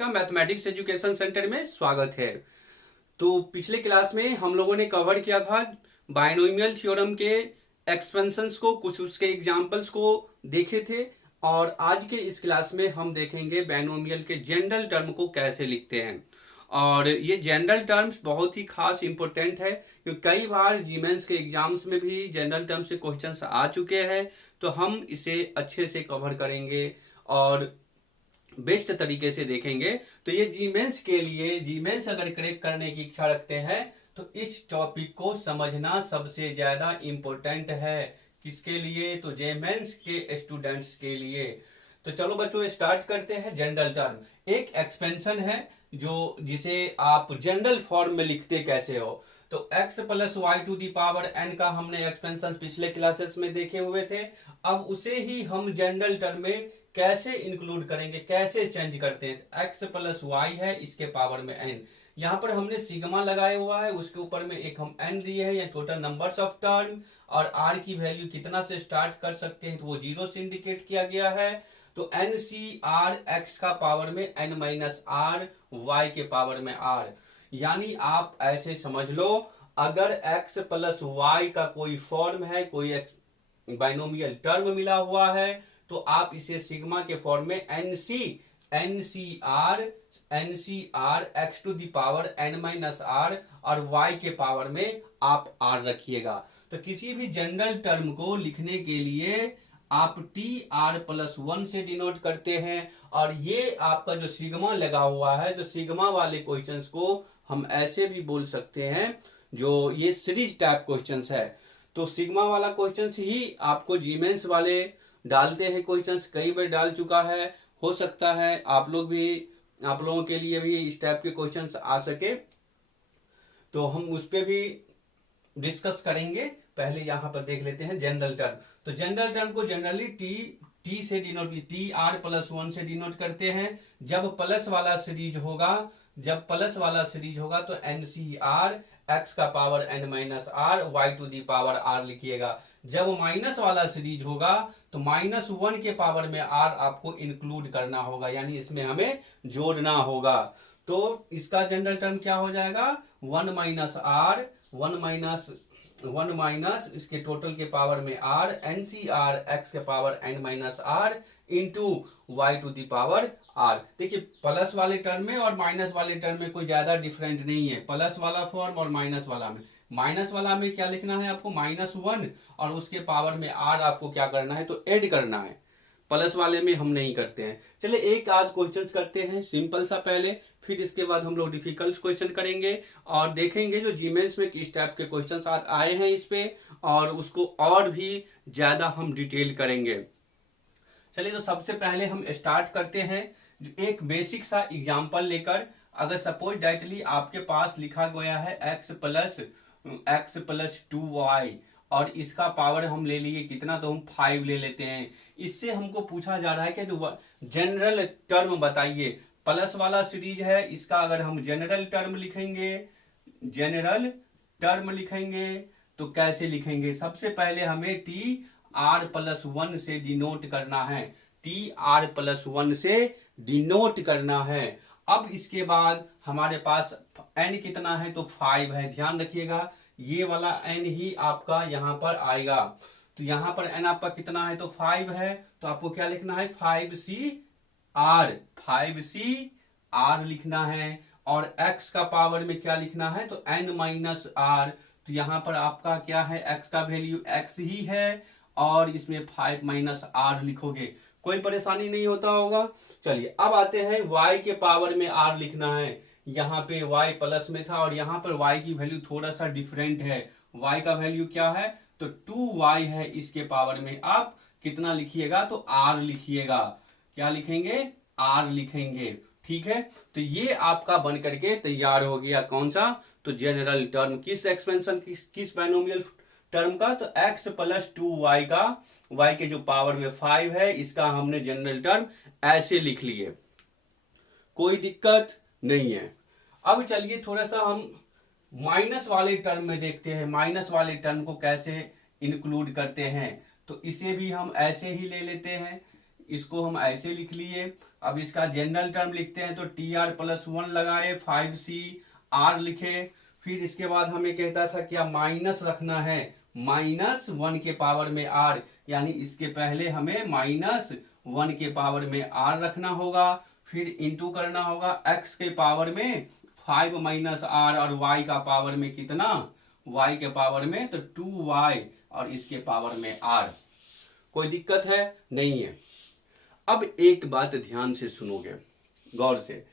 का mathematics education centre में स्वागत है। तो पिछले क्लास में हम लोगों ने कवर किया था बाइनोमियल थ्योरम के एक्सपेंशंस को, कुछ उसके एग्जांपल्स को देखे थे। और आज के इस क्लास में हम देखेंगे बाइनोमियल के जनरल टर्म को कैसे लिखते हैं। और ये जनरल टर्म्स बहुत ही खास इंपॉर्टेंट है क्योंकि कई बार जीमेंस के एग्जाम्स में भी जनरल टर्म से क्वेश्चंस आ चुके हैं। तो हम इसे अच्छे से कवर करेंगे और बेस्ट तरीके से देखेंगे। तो ये जीमेंस के लिए, जीमेंस अगर क्रैक करने की इच्छा रखते हैं तो इस टॉपिक को समझना सबसे ज्यादा इंपॉर्टेंट है। किसके लिए? तो जीमेंस के स्टूडेंट्स के लिए। तो चलो बच्चों स्टार्ट करते हैं। जनरल टर्म एक एक्सपेंशन है जिसे आप जनरल फॉर्म में लिखते कैसे हो। तो x plus Y to the power n का हमने एक्सपेंशन पिछले क्लासेस में देखे हुए थे। अब उसे ही हम जनरल टर्म में कैसे इंक्लूड करेंगे, कैसे चेंज करते हैं। x प्लस वाई है, इसके पावर में n। यहाँ पर हमने सिग्मा लगाया हुआ है, उसके ऊपर में एक हम n दिए हैं, या टोटल नंबर्स ऑफ टर्म। और r की वैल्यू कितना से स्टार्ट कर सकते हैं तो वो 0 से इंडिकेट किया गया है। तो एन सी आर एक्स का पावर में n माइनस आर, वाई के पावर में r। यानी आप ऐसे समझ लो, अगर x प्लस वाई का कोई फॉर्म है, कोई बाइनोमियल टर्म मिला हुआ है, तो आप इसे सिग्मा के फॉर्म में N C R X to the power n minus R और y के पावर में आप r रखिएगा। तो किसी भी जनरल टर्म को लिखने के लिए आप टी आर प्लस 1 से डिनोट करते हैं। और ये आपका जो सिग्मा लगा हुआ है, तो सिग्मा वाले क्वेश्चंस को हम ऐसे भी बोल सकते हैं, जो ये सीरीज टाइप क्वेश्चंस है। तो सिग्मा वाला क्वेश्चंस ही आपको जीमेंस वाले डालते हैं। क्वेश्चंस कई बार डाल चुका है, हो सकता है आप लोगों के लिए भी इस टाइप के क्वेश्चंस आ सके, तो हम उस पर भी डिस्कस करेंगे। पहले यहां पर देख लेते हैं जनरल टर्म। तो जनरल टर्म को जनरली टी से डिनोट, टी आर प्लस 1 से डिनोट करते हैं। जब प्लस वाला सीरीज होगा तो एन सी आर एक्स का power n minus R, Y to the power r लिखिएगा। जब माइनस वाला सीरीज होगा तो -1 के पावर में r आपको इंक्लूड करना होगा, यानी इसमें हमें जोड़ना होगा। तो इसका जनरल टर्म क्या हो जाएगा? 1 माइनस इसके टोटल के पावर में r, N C R X के power n minus R into Y to the power r। देखिए प्लस वाले टर्म में और माइनस वाले टर्म में कोई ज्यादा डिफरेंट नहीं है। प्लस वाला फॉर्म और माइनस वाला में क्या लिखना है आपको? -1 और उसके पावर में r आपको क्या करना है? तो ऐड करना है। प्लस वाले में हम नहीं करते हैं। चलिए एक आध क्वेश्चन करते हैं सिंपल सा पहले, फिर इसके बाद हम लोग डिफिकल्ट क्वेश्चन करेंगे और देखेंगे जो जीमेंस में किस टाइप के क्वेश्चंस आए हैं इस पे, और उसको और भी ज्यादा हम डिटेल करेंगे। चलिए तो सबसे पहले हम स्टार्ट करते हैं एक बेसिक सा एग्जांपल लेकर। अगर सपोज डायरेक्टली आपके पास लिखा गया है x प्लस 2y और इसका पावर हम ले लिए कितना, तो हम 5 ले लेते हैं। इससे हमको पूछा जा रहा है कि जो जनरल टर्म बताइए। प्लस वाला सीरीज है, इसका अगर हम जनरल टर्म लिखेंगे तो कैसे लिखेंगे? सबसे पहले हमें टी आर प्लस 1 से डिनोट करना है। अब इसके बाद हमारे पास n कितना है? तो 5 है। ध्यान रखिएगा ये वाला n ही आपका यहाँ पर आएगा। तो यहाँ पर n आपका कितना है? तो 5 है। तो आपको क्या लिखना है? 5c r लिखना है। और x का पावर में क्या लिखना है? तो n माइनस r। तो यहाँ पर आपका क्या है? x का वैल्यू x ही है और इसमें 5 माइनस r लिखोगे, कोई परेशानी नहीं होता होगा। चलिए अब आते हैं y के पावर में r लिखना है। यहाँ पे y प्लस में था और यहाँ पर y की वैल्यू थोड़ा सा डिफरेंट है। y का वैल्यू क्या है? तो 2y है। इसके पावर में आप कितना लिखिएगा? तो r लिखिएगा। क्या लिखेंगे? r लिखेंगे। ठीक है, तो ये आपका बन करके तैयार हो गया। कौन सा? तो जनरल टर्म। किस एक्सपेंशन, किस बाइनोमियल टर्म का? तो x प्लस 2y का, y के जो पावर में 5 है, इसका हमने जनरल टर्म ऐसे लिख लिए, कोई दिक्कत नहीं है। अब चलिए थोड़ा सा हम माइनस वाले टर्म में देखते हैं, माइनस वाले टर्म को कैसे इंक्लूड करते हैं। तो इसे भी हम ऐसे ही ले लेते हैं। इसको हम ऐसे लिख लिए। अब इसका जनरल टर्म लिखते हैं तो टी आर प्लस 1 लगाए, 5c आर लिखे। फिर इसके बाद हमें कहता था क्या माइनस रखना है, -1 के पावर में आर, यानी इसके पहले हमें -1 के पावर में आर रखना होगा। फिर इंटू करना होगा x के पावर में 5 माइनस आर, और y का पावर में कितना, y के पावर में तो 2y, और इसके पावर में r। कोई दिक्कत है? नहीं है। अब एक बात ध्यान से सुनोगे, गौर से,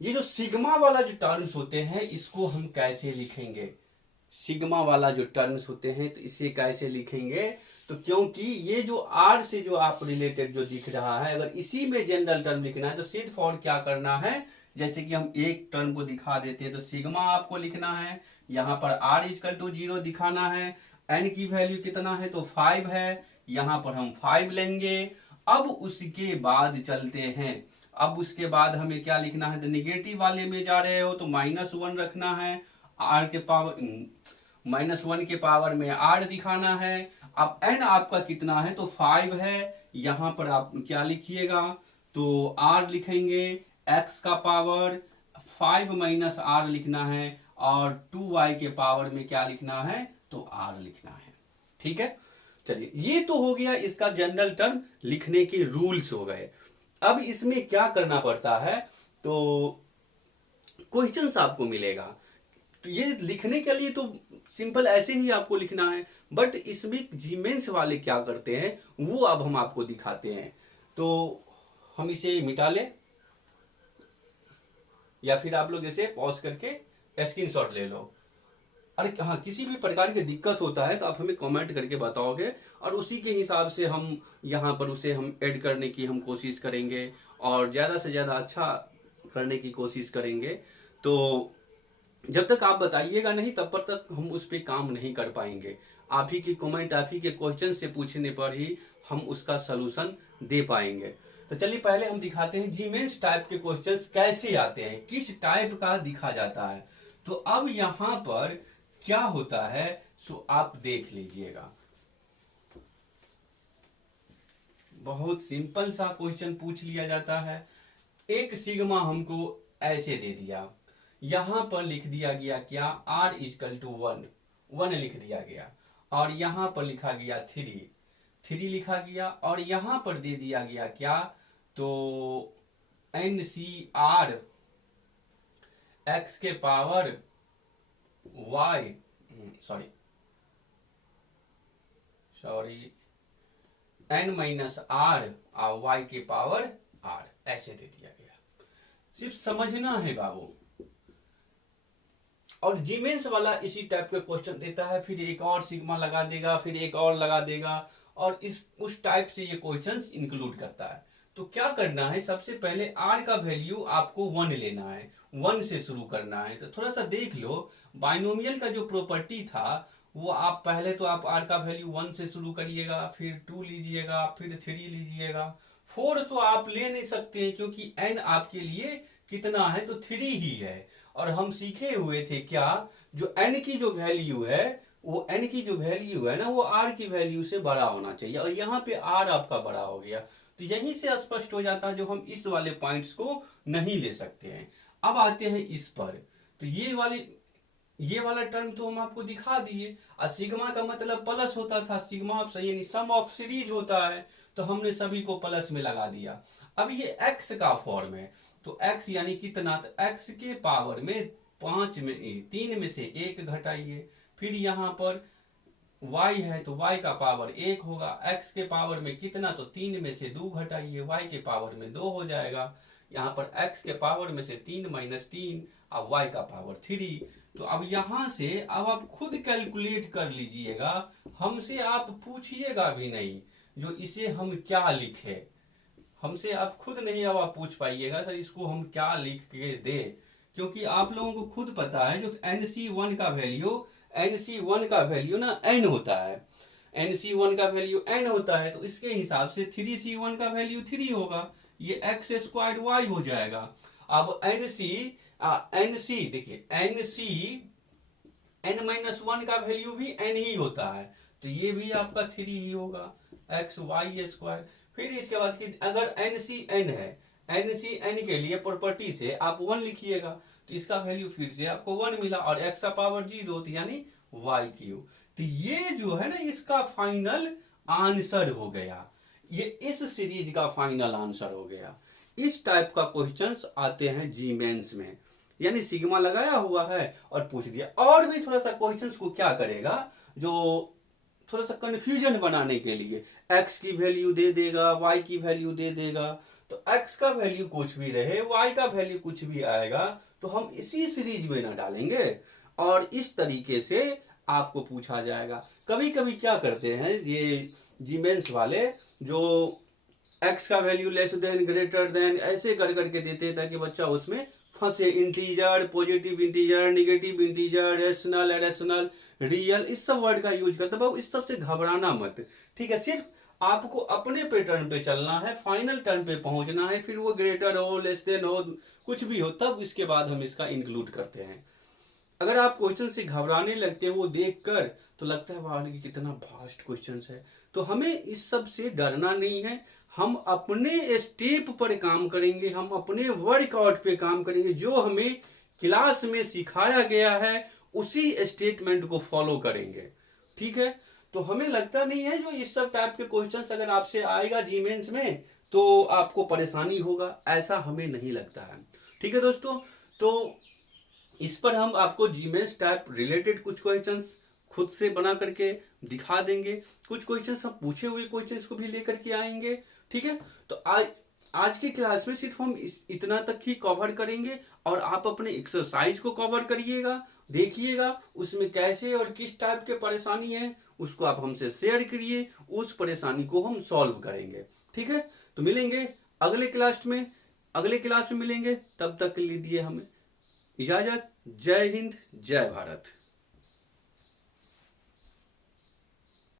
ये जो सिग्मा वाला जो टर्म्स होते हैं इसको हम कैसे लिखेंगे? सिग्मा वाला जो टर्म्स होते हैं तो इसे कैसे लिखेंगे? तो क्योंकि ये जो आर से जो आप रिलेटेड जो दिख रहा है, अगर इसी में जनरल टर्म लिखना है तो सिर्फ फॉर क्या करना है, जैसे कि हम एक टर्म को दिखा देते हैं तो सिग्मा आपको लिखना है, यहाँ पर r इक्वल टू 0 दिखाना है, n की वैल्यू कितना है तो 5 है, यहाँ पर हम 5 लेंगे। अब उसके बाद चलते हैं, अब उसके बाद हमें क्या लिखना है, तो निगेटिव वाले में जा रहे हो तो -1 रखना है, r के पावर -1 के पावर में r दिखाना है। अब n आपका कितना है तो 5 है, यहाँ पर आप क्या लिखिएगा तो r लिखेंगे, x का पावर 5 माइनस r लिखना है, और 2y के पावर में क्या लिखना है तो r लिखना है। ठीक है, चलिए ये तो हो गया इसका जनरल टर्म लिखने के रूल्स हो गए। अब इसमें क्या करना पड़ता है, तो क्वेश्चंस आपको मिलेगा, तो ये लिखने के लिए तो सिंपल ऐसे ही आपको लिखना है, बट इसमें जीमेंस वाले क्या करते हैं वो अब हम आपको दिखाते हैं। तो हम इसे मिटा ले, या फिर आप लोग इसे पॉज करके स्क्रीनशॉट ले लो। अरे हाँ, किसी भी प्रकार की दिक्कत होता है तो आप हमें कमेंट करके बताओगे, और उसी के हिसाब से हम यहाँ पर उसे हम ऐड करने की हम कोशिश करेंगे, और ज़्यादा से ज़्यादा अच्छा करने की कोशिश करेंगे। तो जब तक आप बताइएगा नहीं तब तक हम उस पर काम नहीं कर पाएंगे। आप ही की कमेंट, आप ही के क्वेश्चन से पूछने पर ही हम उसका सलूशन दे पाएंगे। तो चलिए पहले हम दिखाते हैं जीमेंस टाइप के क्वेश्चंस कैसे आते हैं, किस टाइप का दिखा जाता है। तो अब यहाँ पर क्या होता है सो आप देख लीजिएगा, बहुत सिंपल सा क्वेश्चन पूछ लिया जाता है। एक सिग्मा हमको ऐसे दे दिया, यहां पर लिख दिया गया क्या, r इक्वल टू 1 लिख दिया गया, और यहां पर लिखा गया 3 लिखा गया, और यहां पर दे दिया गया क्या तो NCR x के power y, sorry n minus R और y के पावर r, ऐसे दे दिया गया। सिर्फ समझना है बाबू। और जीमेंस वाला इसी टाइप का क्वेश्चन देता है, फिर एक और सिग्मा लगा देगा, फिर एक और लगा देगा, और उस टाइप से ये क्वेश्चंस इंक्लूड करता है। तो क्या करना है, सबसे पहले r का वैल्यू आपको 1 लेना है, 1 से शुरू करना है। तो थोड़ा सा देख लो, बाइनोमियल का जो प्रॉपर्टी था वो आप पहले तो आप r का वैल्यू 1 से शुरू करिएगा, फिर 2 लीजिएगा, फिर 3 लीजिएगा, 4 तो आप ले नहीं सकते हैं क्योंकि n आपके लिए कितना है तो 3 ही है। और हम सीखे हुए थे क्या, जो n की जो वैल्यू है वो n की जो वैल्यू है ना वो r की वैल्यू से बड़ा होना चाहिए, और यहाँ पे r आपका बड़ा हो गया। तो यहीं से स्पष्ट हो जाता है जो हम इस वाले पॉइंट्स को नहीं ले सकते हैं। अब आते हैं इस पर, तो ये वाला टर्म तो हम आपको दिखा दिए, और सिग्मा का मतलब प्लस होता था, सिग्मा ऑफ यानी सम ऑफ सीरीज होता है, तो हमने सभी को प्लस में लगा दिया। अब ये x का फॉर्म है, तो x यानी कितना, तो x के पावर में 3 में से 1 घटाइए, फिर यहाँ पर y है तो y का पावर 1 होगा, x के पावर में कितना तो 3 में से 2 घटाइए, y के पावर में 2 हो जाएगा, यहाँ पर x के पावर में से 3 माइनस 3 और y का पावर 3। तो अब यहाँ से अब आप खुद कैलकुलेट कर लीजिएगा, हमसे आप पूछिएगा भी नहीं जो इसे हम क्या लिखे, हमसे आप खुद नहीं अब आप पूछ पाइएगा सर इसको हम क्या लिख के दे, क्योंकि आप लोगों को खुद पता है जो NC1 का वैल्यू ना n होता है, NC1 का वैल्यू n होता है, तो इसके हिसाब से 3C1 का वैल्यू 3 होगा, ये x स्क्वायर y हो जाएगा। अब NC देखिए NC n-1 का वैल्यू भी n ही होता है, तो ये भी आपका 3 ही होगा, x y स्क्वायर। फिर इसके बाद कि अगर NCN है, NCN के लिए प्रॉपर्टी से आप 1 लिखिएगा, तो इसका वैल्यू फिर से आपको 1 मिला, और x का पावर 0 तो यानी y3। तो ये जो है ना इसका फाइनल आंसर हो गया, ये इस सीरीज का फाइनल आंसर हो गया। इस टाइप का क्वेश्चंस आते हैं जी मेंस में, यानी सिग्मा लगाया हुआ है और पूछ दिया। और भी थोड़ा सा क्वेश्चंस को क्या करेगा, जो थोड़ा सा कंफ्यूजन बनाने के लिए x की वैल्यू दे देगा, y की वैल्यू दे देगा, तो x का वैल्यू कुछ भी रहे, y का वैल्यू कुछ भी आएगा, तो हम इसी सीरीज में ना डालेंगे और इस तरीके से आपको पूछा जाएगा। कभी कभी क्या करते हैं ये जीमेंस वाले, जो x का value less than greater than ऐसे कर करके देते हैं ताकि बच्चा उसमें फंसे। Integer, positive integer, negative integer, rational, irrational, real, इस सब वर्ड का यूज करते हैं। इस सब से घबराना मत, ठीक है। सिर्फ आपको अपने पैटर्न पे चलना है, फाइनल टर्न पे पहुंचना है, फिर वो ग्रेटर हो, लेस देन हो, कुछ भी हो, तब इसके बाद हम इसका इंक्लूड करते हैं। अगर आप क्वेश्चन से घबराने लगते हो देखकर, तो लगता है वाह कितना भास्ट क्वेश्चन है, तो हमें इस सब से डरना नहीं है। हम अपने स्टेप पर काम करेंगे, हम अपने वर्कआउट पे काम करेंगे, जो हमें क्लास में सिखाया गया है उसी स्टेटमेंट को फॉलो करेंगे, ठीक है। तो हमें लगता नहीं है जो इस सब टाइप के क्वेश्चंस अगर आपसे आएगा जीमेंस में तो आपको परेशानी होगा, ऐसा हमें नहीं लगता है, ठीक है दोस्तों। तो इस पर हम आपको जीमेंस टाइप रिलेटेड कुछ क्वेश्चंस खुद से बना करके दिखा देंगे, कुछ क्वेश्चंस हम पूछे हुए क्वेश्चंस को भी लेकर के आएंगे, ठीक है। तो आज की क्लास में सिर्फ हम इतना तक ही कवर करेंगे, और आप अपने एक्सरसाइज को कवर करिएगा, देखिएगा उसमें कैसे और किस टाइप के परेशानी है, उसको आप हमसे शेयर करिए, उस परेशानी को हम सॉल्व करेंगे, ठीक है। तो मिलेंगे अगले क्लास में, मिलेंगे, तब तक के लिए दिए हमें इजाजत। जय हिंद, जय भारत।